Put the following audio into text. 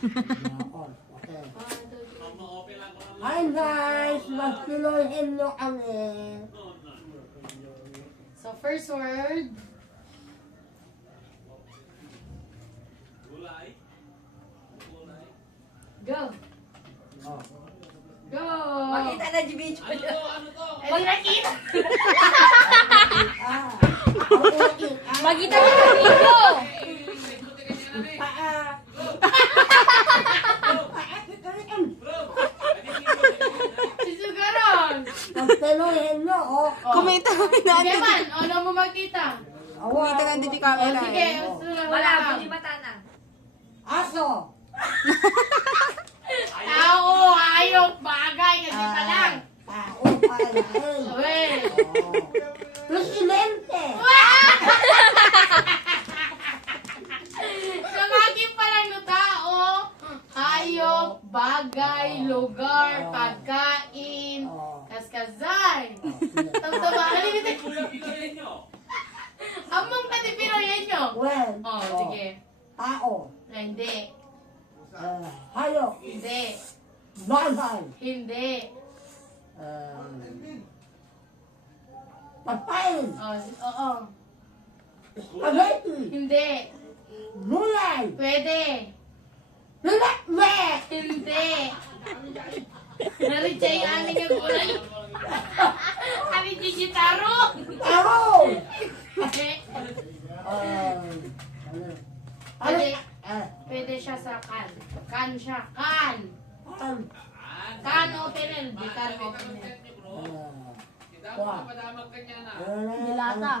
Okay. Hi guys! Magpilohin nyo kami. So, first word. Go. Oh. Go. Makita na di video niya. Pag nakita. Ah. Okay. Makita na sa video. Sisugaron. Magpilohin nyo, oh. Kumita kami na. Sige man, ano mo makita? Kumita ka din di camera. O, sige, usulang Malabo, di mata na. Aso. Tao, hayop, bagay, kasi pa lang. Tao pala. Uwe. Presidente. Kamagin pa lang no tao, hayop, bagay, lugar, pagkain, kaskazay. Tama-tama, halimitin. Among katipirayan nyo. Well. Oh, sige. Tao. Hindi. Hayop. Hindi. Bagay. Hindi. Pagkain. Oo. Spaghetti. Hindi. Gulay. Pwede. Pinakme. Hindi. Naritsa yung aning yung kulay. Kami gigitaro. Taro. Pwede. Pwede siya sa kan. Kan siya. Kan. Kan openel. Kan openel. Dilata. Dilata.